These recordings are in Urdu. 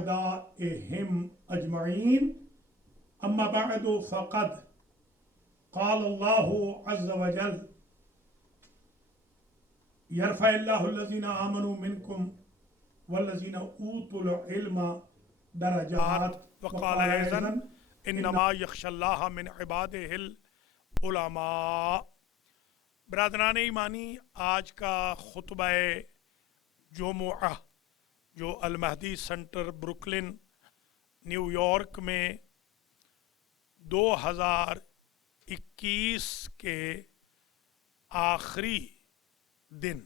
أعدائهم أجمعين أما بعد فقد قال الله عز وجل يرفع الله الذين آمنوا منكم والذين أوتوا العلم درجات وقال أيضا إنما يخشى الله من عباده العلماء۔ برادران ایمانی، آج کا خطبہ جمعہ جو المہدی سنٹر بروکلن نیو یارک میں 2021 کے آخری دن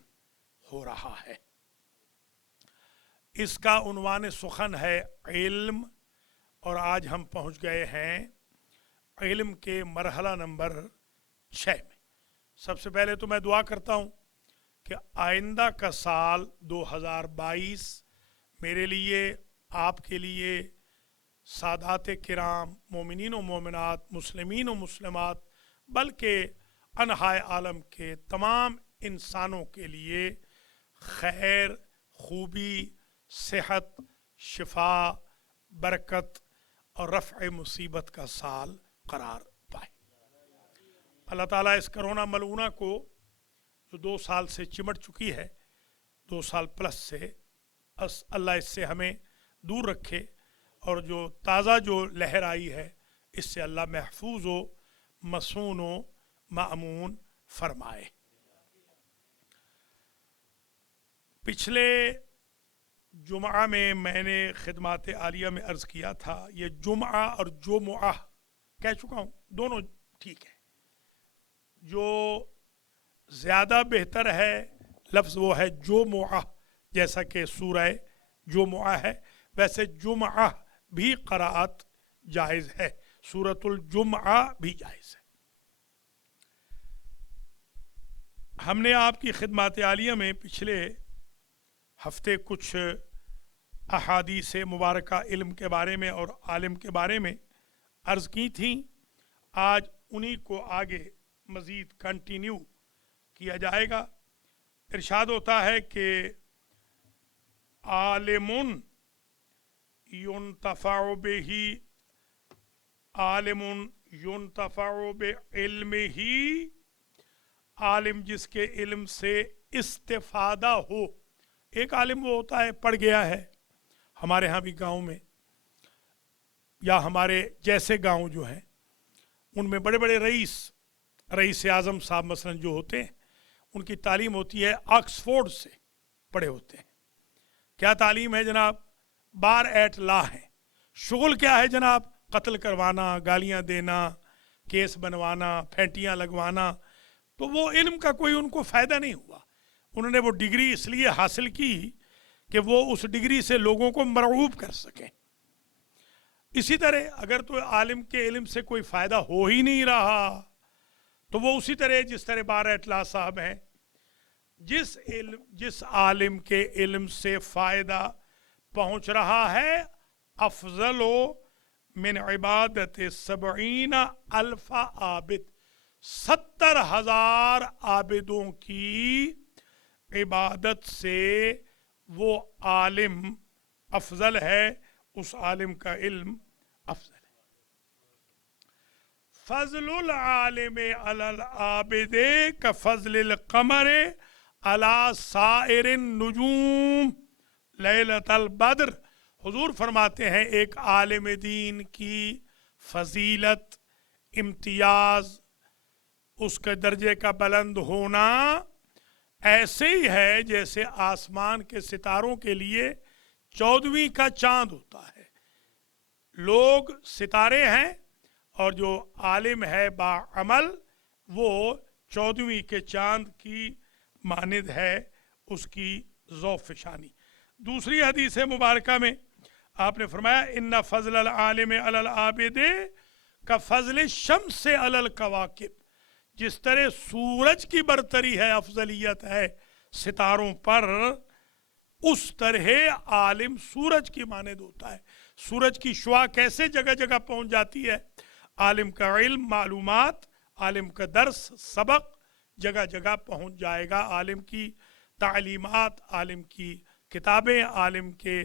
ہو رہا ہے، اس کا عنوان سخن ہے علم، اور آج ہم پہنچ گئے ہیں علم کے مرحلہ نمبر 6 میں۔ سب سے پہلے تو میں دعا کرتا ہوں کہ آئندہ کا سال 2022 میرے لیے، آپ کے لیے، سادات کرام، مومنین و مومنات، مسلمین و مسلمات، بلکہ انحائے عالم کے تمام انسانوں کے لیے خیر، خوبی، صحت، شفا، برکت اور رفع مصیبت کا سال قرار پائے۔ اللہ تعالیٰ اس کرونا ملعونہ کو جو 2 سال سے چمٹ چکی ہے، 2 سال پلس سے، اللہ اس سے ہمیں دور رکھے، اور جو تازہ جو لہر آئی ہے اس سے اللہ محفوظ و مصون و مأمون فرمائے۔ پچھلے جمعہ میں نے خدمات عالیہ میں عرض کیا تھا، یہ جمعہ اور جمعہ کہہ چکا ہوں، دونوں ٹھیک ہے۔ جو زیادہ بہتر ہے لفظ وہ ہے جمعہ، جیسا کہ سورہ جمعہ ہے، ویسے جمعہ بھی قراءت جائز ہے، سورۃ الجمعہ بھی جائز ہے۔ ہم نے آپ کی خدمات عالیہ میں پچھلے ہفتے کچھ احادیث مبارکہ علم کے بارے میں اور عالم کے بارے میں عرض کی تھیں، آج انہی کو آگے مزید کنٹینیو کیا جائے گا۔ ارشاد ہوتا ہے کہ عالم ينتفع به، عالم ينتفع بعلمه، عالم جس کے علم سے استفادہ ہو۔ ایک عالم وہ ہوتا ہے پڑھ گیا ہے، ہمارے ہاں بھی گاؤں میں یا ہمارے جیسے گاؤں جو ہیں ان میں بڑے بڑے رئیس اعظم صاحب مثلا جو ہوتے ہیں، ان کی تعلیم ہوتی ہے آکسفورڈ سے پڑھے ہوتے ہیں۔ کیا تعلیم ہے جناب؟ بار ایٹ لا ہے۔ شغل کیا ہے جناب؟ قتل کروانا، گالیاں دینا، کیس بنوانا، پھینٹیاں لگوانا۔ تو وہ علم کا کوئی ان کو فائدہ نہیں ہوا۔ انہوں نے وہ ڈگری اس لیے حاصل کی کہ وہ اس ڈگری سے لوگوں کو مرعوب کر سکیں۔ اسی طرح اگر تو عالم کے علم سے کوئی فائدہ ہو ہی نہیں رہا تو وہ اسی طرح جس طرح بار اطلاع صاحب ہیں، جس عالم کے علم سے فائدہ پہنچ رہا ہے، افضل من عبادت 70,000 عابد، 70,000 عابدوں کی عبادت سے وہ عالم افضل ہے، اس عالم کا علم افضل ہے۔ فضل العالم علی العابد کفضل القمر علی سائر النجوم لیلۃ البدر۔ حضور فرماتے ہیں ایک عالم دین کی فضیلت، امتیاز، اس کے درجے کا بلند ہونا ایسے ہی ہے جیسے آسمان کے ستاروں کے لیے 14ویں کا چاند ہوتا ہے۔ لوگ ستارے ہیں اور جو عالم ہے باعمل وہ 14ویں کے چاند کی مانند ہے، اس کی ذو فشانی۔ دوسری حدیث مبارکہ میں آپ نے فرمایا ان فضل العالم علی العابد کا فضل الشمس علی الکواکب، جس طرح سورج کی برتری ہے، افضلیت ہے ستاروں پر، اس طرح عالم سورج کی مانند ہوتا ہے۔ سورج کی شعاع کیسے جگہ جگہ پہنچ جاتی ہے، عالم کا علم، معلومات، عالم کا درس، سبق جگہ جگہ پہنچ جائے گا۔ عالم کی تعلیمات، عالم کی کتابیں، عالم کے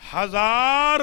1000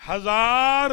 1000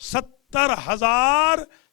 70,000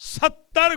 70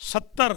70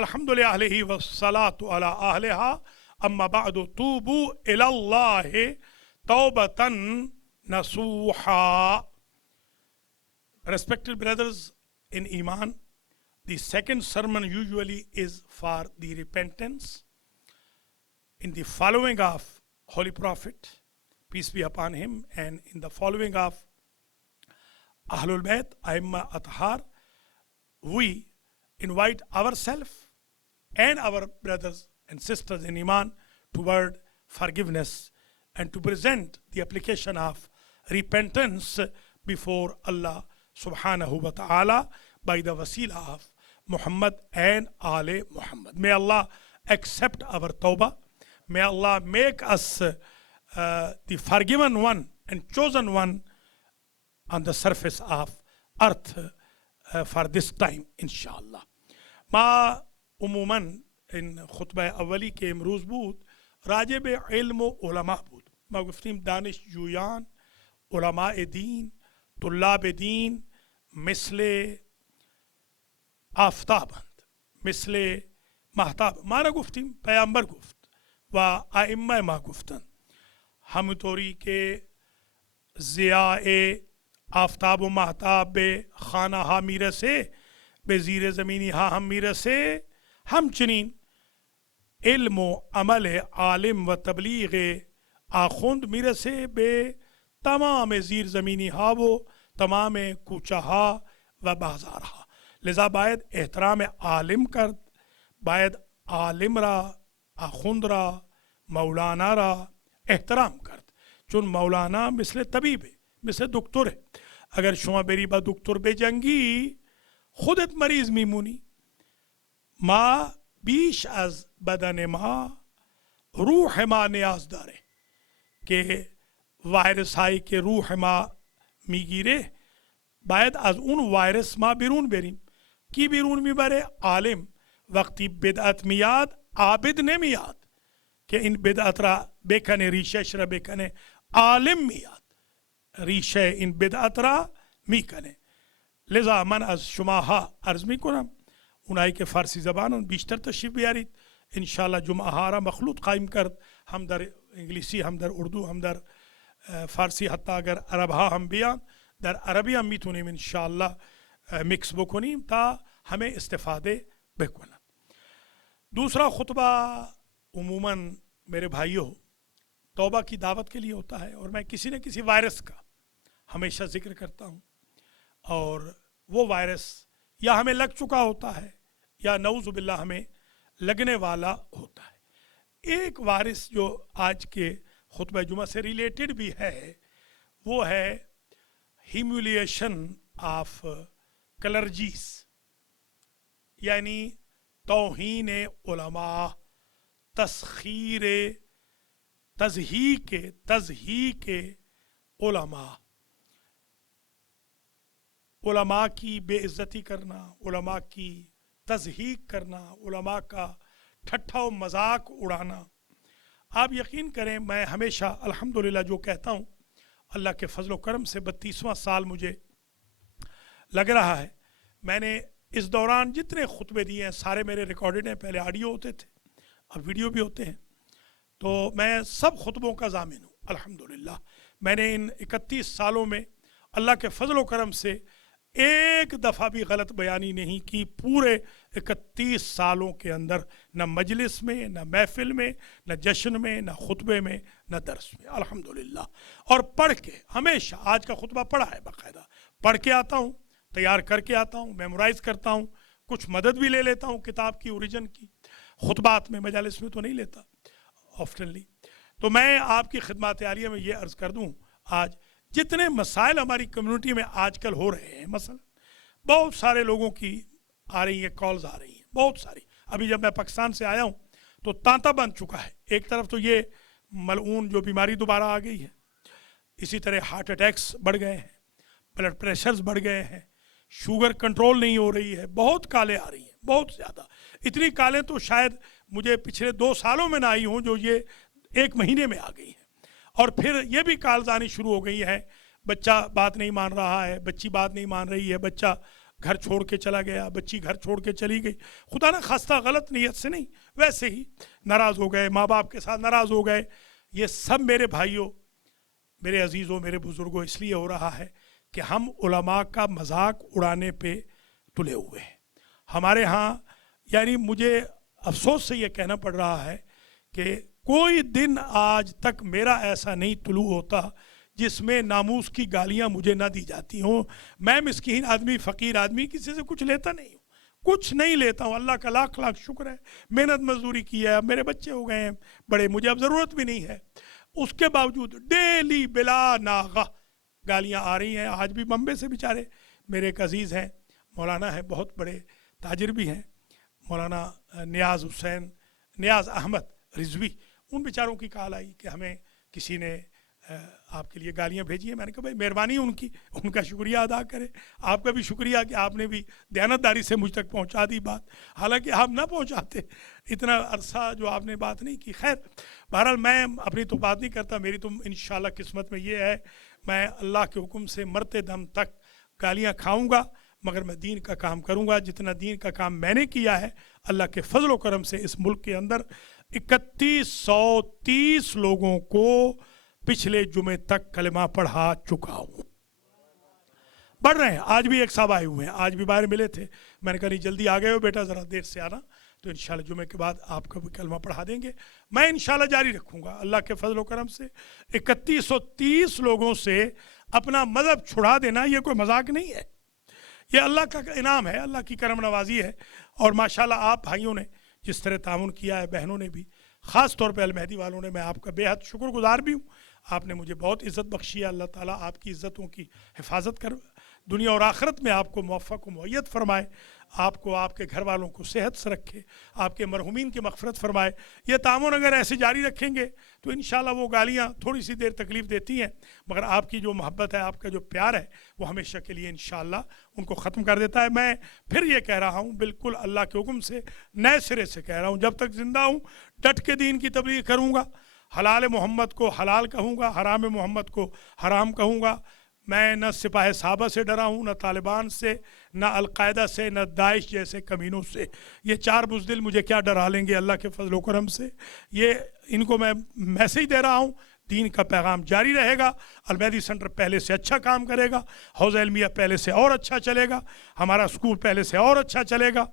الحمد لله والصلاة على أهلها أما بعد توبوا إلى الله توبة نصوحا. Respected brothers in Iman, the second sermon usually is for the repentance. In the following of Holy Prophet, peace be upon him, and in the following of Ahlul Bayt, Aimma Athar, we invite ourselves and our brothers and sisters in Iman toward forgiveness and to present the application of repentance before Allah subhanahu wa ta'ala by the wasila of Muhammad and Ale Muhammad. May Allah accept our tawbah. May Allah make us the forgiven one and chosen one on the surface of earth for this time, inshallah. ما عموماً in خطبه اولی که امروز بود راجع به علم و علما بود. ما گفتیم دانشجویان، علماء دین، طلاب دین مثل آفتابند، مثل مهتاب. ما را گفتیم پیامبر گفت و ائمه ما گفتن، همونطوری که ضیاء آفتاب و مهتاب به خانه ها میرسه به زیر زمینی ها هم میرسه، همچنین علم و عمل عالم و تبلیغ آخوند میرسه به تمام زیر زمینی ها و تمام کوچه ها و بازار ها. لذا باید احترام عالم کرد، باید عالم را، آخوند را، مولانا را احترام کرد، چون مولانا مثل طبیبه، مثل دکتره. اگر شما بری با دکتر بجنگی خودت مریض میمونی. ما بیش از بدن ما روح ما نیاز داره که وایرس هایی که روح ما میگیره باید از اون وایرس ما بیرون بریم. کی بیرون میبره؟ عالم. وقتی بدعت میاد عابد نمیاد که این بدعت را بکنه، ریشش را بکنه. عالم میاد ریشه این بدعت را میکنه. لذا من از شماها عرض میکنم اونایی که فارسی زبانون بیشتر تشریف بیارید، انشاءالله جمعه ها را مخلوط قائم کرد، هم در انگلیسی، هم در اردو، هم در فارسی، حتی اگر عرب ها هم بیان در عربی هم میتونیم انشاءالله مکس بکنیم تا همه استفاده بکنن. دوسرا خطبہ عموماً میرے بھائیوں توبہ کی دعوت کے لیے ہوتا ہے، اور میں کسی نہ کسی وائرس کا ہمیشہ ذکر کرتا ہوں، اور وہ وائرس یا ہمیں لگ چکا ہوتا ہے یا نعوذ باللہ ہمیں لگنے والا ہوتا ہے۔ ایک وائرس جو آج کے خطبہ جمعہ سے ریلیٹڈ بھی ہے وہ ہے ہیومیلیشن آف کلرجیز، یعنی توہین علماء، تسخیر، تضحیک علماء، علماء کی بے عزتی کرنا، علماء کی تضحیک کرنا، علماء کا ٹھٹھا و مذاق اڑانا۔ آپ یقین کریں میں ہمیشہ الحمدللہ جو کہتا ہوں، اللہ کے فضل و کرم سے 32واں سال مجھے لگ رہا ہے، میں نے اس دوران جتنے خطبے دیے ہیں سارے میرے ریکارڈڈ ہیں، پہلے آڈیو ہوتے تھے اب ویڈیو بھی ہوتے ہیں، تو میں سب خطبوں کا ضامن ہوں الحمدللہ۔ میں نے ان 31 سالوں میں اللہ کے فضل و کرم سے ایک دفعہ بھی غلط بیانی نہیں کی، پورے 31 سالوں کے اندر، نہ مجلس میں، نہ محفل میں، نہ جشن میں، نہ خطبے میں، نہ درس میں الحمدللہ۔ اور پڑھ کے ہمیشہ، آج کا خطبہ پڑھا ہے باقاعدہ، پڑھ کے آتا ہوں، تیار کر کے آتا ہوں، میمورائز کرتا ہوں، کچھ مدد بھی لے لیتا ہوں کتاب کی اوریجن کی، خطبات میں مجالس میں تو نہیں لیتا آفٹنلی۔ تو میں آپ کی خدمات عالیہ میں یہ عرض کر دوں، آج جتنے مسائل ہماری کمیونٹی میں آج کل ہو رہے ہیں، مثلا بہت سارے لوگوں کی آ رہی ہیں، کالز آ رہی ہیں بہت ساری۔ ابھی جب میں پاکستان سے آیا ہوں تو تانتا بن چکا ہے، ایک طرف تو یہ ملعون جو بیماری دوبارہ آ گئی ہے، اسی طرح ہارٹ اٹیکس بڑھ گئے ہیں، بلڈ پریشرز بڑھ گئے ہیں، شوگر کنٹرول نہیں ہو رہی ہے، بہت کالیں آ رہی ہیں، بہت زیادہ۔ اتنی کالیں تو شاید مجھے پچھلے 2 سالوں میں نہ آئی ہوں جو یہ 1 مہینے میں آ گئی ہیں۔ اور پھر یہ بھی کالز آنی شروع ہو گئی ہیں، بچہ بات نہیں مان رہا ہے، بچی بات نہیں مان رہی ہے، بچہ گھر چھوڑ کے چلا گیا, بچی گھر چھوڑ کے چلی گئی, خدا نہ خواستہ غلط نیت سے نہیں, ویسے ہی ناراض ہو گئے, ماں باپ کے ساتھ ناراض ہو گئے. یہ سب میرے بھائیوں, میرے عزیزوں, میرے بزرگوں اس لیے ہو رہا ہے کہ ہم علماء کا مذاق اڑانے پہ تلے ہوئے ہیں. ہمارے ہاں یعنی مجھے افسوس سے یہ کہنا پڑ رہا ہے کہ کوئی دن آج تک میرا ایسا نہیں طلوع ہوتا جس میں ناموس کی گالیاں مجھے نہ دی جاتی ہوں. میں مسکین آدمی, فقیر آدمی, کسی سے کچھ لیتا نہیں ہوں, کچھ نہیں لیتا ہوں. اللہ کا لاکھ لاکھ شکر ہے, محنت مزدوری کی ہے, اب میرے بچے ہو گئے ہیں بڑے, مجھے اب ضرورت بھی نہیں ہے. اس کے باوجود ڈیلی بلا ناغہ گالیاں آ رہی ہیں. آج بھی بمبے سے بیچارے میرے ایک عزیز ہیں, مولانا ہیں, بہت بڑے تاجر بھی ہیں, مولانا نیاز احمد رضوی, ان بیچاروں کی کال آئی کہ ہمیں کسی نے آپ کے لیے گالیاں بھیجی ہیں. میں نے کہا بھائی مہربانی ان کی, ان کا شکریہ ادا کرے, آپ کا بھی شکریہ کہ آپ نے بھی دیانتداری سے مجھ تک پہنچا دی بات, حالانکہ آپ نہ پہنچاتے, اتنا عرصہ جو آپ نے بات نہیں کی. خیر بہرحال میں اپنی تو بات نہیں کرتا, میری تو انشاءاللہ قسمت میں یہ ہے میں اللہ کے حکم سے مرتے دم تک گالیاں کھاؤں گا, مگر میں دین کا کام کروں گا. جتنا دین کا کام میں نے کیا ہے اللہ کے فضل و کرم سے اس ملک کے اندر 3130 لوگوں کو پچھلے جمعے تک کلمہ پڑھا چکا ہوں. بڑھ رہے ہیں, آج بھی ایک صاحب آئے ہوئے ہیں, آج بھی باہر ملے تھے. میں نے کہا نہیں جلدی آ گئے ہو بیٹا, ذرا دیر سے آنا, تو انشاءاللہ جمعے کے بعد آپ کا بھی کلمہ پڑھا دیں گے. میں انشاءاللہ جاری رکھوں گا اللہ کے فضل و کرم سے. 3130 لوگوں سے اپنا مذہب چھڑا دینا یہ کوئی مذاق نہیں ہے, یہ اللہ کا انعام ہے, اللہ کی کرم نوازی ہے. اور ماشاءاللہ آپ بھائیوں نے جس طرح تعاون کیا ہے, بہنوں نے بھی, خاص طور پہ المہدی والوں نے, میں آپ کا بے حد شکر گزار بھی ہوں. آپ نے مجھے بہت عزت بخشی ہے. اللہ تعالیٰ آپ کی عزتوں کی حفاظت کر, دنیا اور آخرت میں آپ کو موفق و معید فرمائے, آپ کو, آپ کے گھر والوں کو صحت سے رکھے, آپ کے مرحومین کی مغفرت فرمائے. یہ تعاون اگر ایسے جاری رکھیں گے تو انشاءاللہ وہ گالیاں تھوڑی سی دیر تکلیف دیتی ہیں, مگر آپ کی جو محبت ہے, آپ کا جو پیار ہے, وہ ہمیشہ کے لیے انشاءاللہ ان کو ختم کر دیتا ہے. میں پھر یہ کہہ رہا ہوں, بالکل اللہ کے حکم سے نئے سرے سے کہہ رہا ہوں, جب تک زندہ ہوں ڈٹ کے دین کی تبلیغ کروں گا. حلال محمد کو حلال کہوں گا, حرام محمد کو حرام کہوں گا. میں نہ سپاہ صحابہ سے ڈرا ہوں, نہ طالبان سے, نہ القاعدہ سے, نہ داعش جیسے کمینوں سے. یہ چار بزدل مجھے کیا ڈرا لیں گے اللہ کے فضل و کرم سے. یہ ان کو میں میسیج دے رہا ہوں, دین کا پیغام جاری رہے گا. المہدی سینٹر پہلے سے اچھا کام کرے گا, حوزہ علمیہ پہلے سے اور اچھا چلے گا, ہمارا اسکول پہلے سے اور اچھا چلے گا,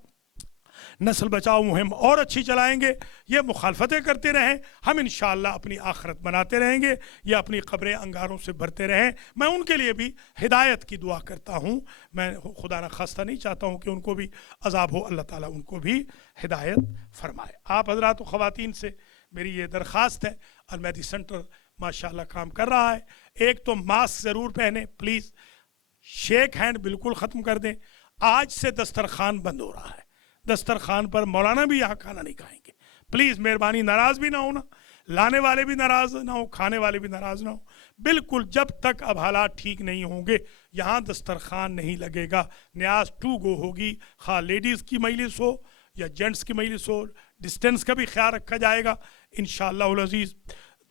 نسل بچاؤ مہم اور اچھی چلائیں گے. یہ مخالفتیں کرتے رہیں, ہم انشاءاللہ اپنی آخرت بناتے رہیں گے, یا اپنی قبریں انگاروں سے بھرتے رہیں. میں ان کے لیے بھی ہدایت کی دعا کرتا ہوں. میں خدا نہ خواستہ نہیں چاہتا ہوں کہ ان کو بھی عذاب ہو, اللہ تعالیٰ ان کو بھی ہدایت فرمائے. آپ حضرات و خواتین سے میری یہ درخواست ہے, المہدی سینٹر ماشاءاللہ کام کر رہا ہے. ایک تو ماسک ضرور پہنیں پلیز, شیک ہینڈ بالکل ختم کر دیں. آج سے دسترخوان بند ہو رہا ہے, دسترخوان پر مولانا بھی یہاں کھانا نہیں کھائیں گے. پلیز مہربانی, ناراض بھی نہ ہونا, لانے والے بھی ناراض نہ ہو, کھانے والے بھی ناراض نہ ہو. بالکل جب تک اب حالات ٹھیک نہیں ہوں گے یہاں دسترخوان نہیں لگے گا. نیاز ٹو گو ہوگی, خواہ لیڈیز کی مجلس ہو یا جینٹس کی مجلس ہو, ڈسٹینس کا بھی خیال رکھا جائے گا انشاءاللہ العزیز.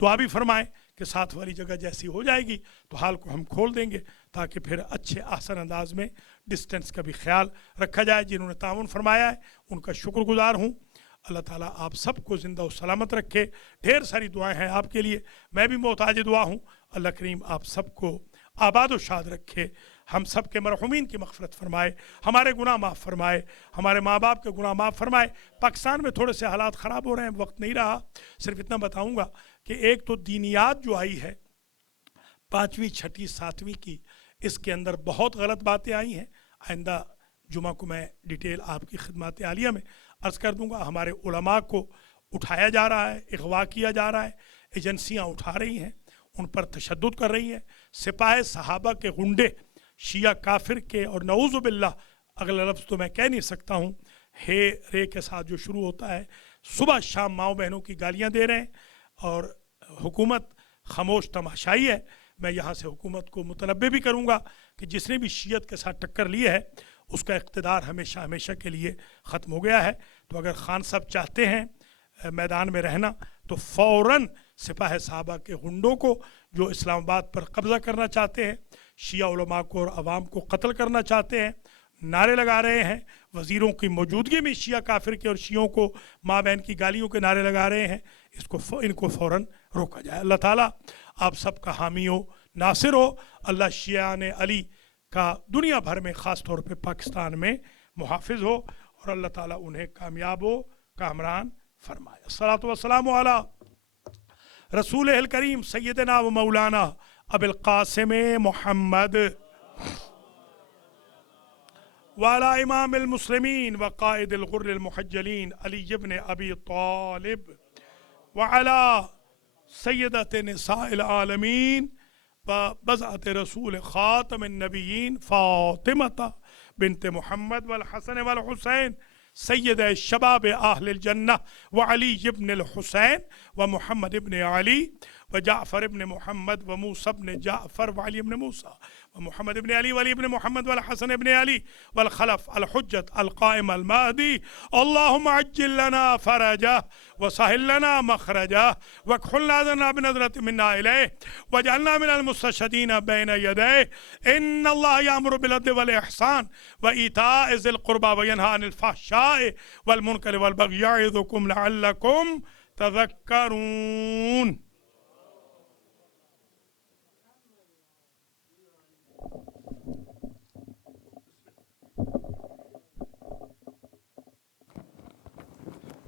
دعا بھی فرمائیں کہ ساتھ والی جگہ جیسی ہو جائے گی تو حال کو ہم کھول دیں گے, تاکہ پھر اچھے احسن انداز میں ڈسٹینس کا بھی خیال رکھا جائے. جنہوں نے تعاون فرمایا ہے ان کا شکر گزار ہوں. اللہ تعالیٰ آپ سب کو زندہ و سلامت رکھے. ڈھیر ساری دعائیں ہیں آپ کے لیے, میں بھی محتاج دعا ہوں. اللہ کریم آپ سب کو آباد و شاد رکھے, ہم سب کے مرحومین کی مغفرت فرمائے, ہمارے گناہ معاف فرمائے, ہمارے ماں باپ کے گناہ معاف فرمائے. پاکستان میں تھوڑے سے حالات خراب ہو رہے ہیں, وقت نہیں رہا, صرف اتنا بتاؤں گا کہ ایک تو دینیات جو آئی ہے 5ویں 6ٹھی 7ویں کی, اس کے اندر بہت غلط باتیں آئی ہیں. آئندہ جمعہ کو میں ڈیٹیل آپ کی خدمات عالیہ میں عرض کر دوں گا. ہمارے علماء کو اٹھایا جا رہا ہے, اغوا کیا جا رہا ہے, ایجنسیاں اٹھا رہی ہیں, ان پر تشدد کر رہی ہیں. سپاہ صحابہ کے غنڈے شیعہ کافر کے, اور نعوذ باللہ اگلا لفظ تو میں کہہ نہیں سکتا ہوں, ہے رے کے ساتھ جو شروع ہوتا ہے, صبح شام ماؤں بہنوں کی گالیاں دے رہے ہیں. اور حکومت خاموش تماشائی ہے. میں یہاں سے حکومت کو متنبہ بھی کروں گا کہ جس نے بھی شیعت کے ساتھ ٹکر لی ہے اس کا اقتدار ہمیشہ ہمیشہ کے لیے ختم ہو گیا ہے. تو اگر خان صاحب چاہتے ہیں میدان میں رہنا تو فوراً سپاہ صحابہ کے غنڈوں کو جو اسلام آباد پر قبضہ کرنا چاہتے ہیں, شیعہ علماء کو اور عوام کو قتل کرنا چاہتے ہیں, نعرے لگا رہے ہیں، وزیروں کی موجودگی میں شیعہ کافر کے اور شیعوں کو ماں بہن کی گالیوں کے نعرے لگا رہے ہیں، ان کو فوراً روکا جائے۔ اللہ تعالیٰ آپ سب کا حامی ہو، ناصر ہو۔ اللہ شیعان علی کا دنیا بھر میں، خاص طور پہ پاکستان میں محافظ ہو، اور اللہ تعالیٰ انہیں کامیاب و کامران فرمائے۔ الصلاۃ والسلام علی رسول الکریم سیدنا و مولانا ابی القاسم محمد وعلى امام المسلمین وقائد الغر المحجلین علی ابن ابی طالب وعلى سیدت نساء العالمین وبضعت رسول خاتم النبیین فاطمہ بنت محمد والحسن والحسین سید شباب اہل الجنہ وعلی ابن الحسین ومحمد ابن علی وجعفر ابن محمد وموسى ابن جعفر وعلي ابن موسى ومحمد ابن علي وعلي ابن محمد والحسن ابن علي والخلف الحجة القائم المهدي اللهم عجل لنا فرجه وسهل لنا مخرجه واكحلنا لنا بنظرة منا إليه واجعلنا من المستشهدين بين يديه إن الله يأمر بالعدل والإحسان وإيتاء ذي القربى وينهى عن الفحشاء والمنكر والبغي يعظكم لعلكم تذكرون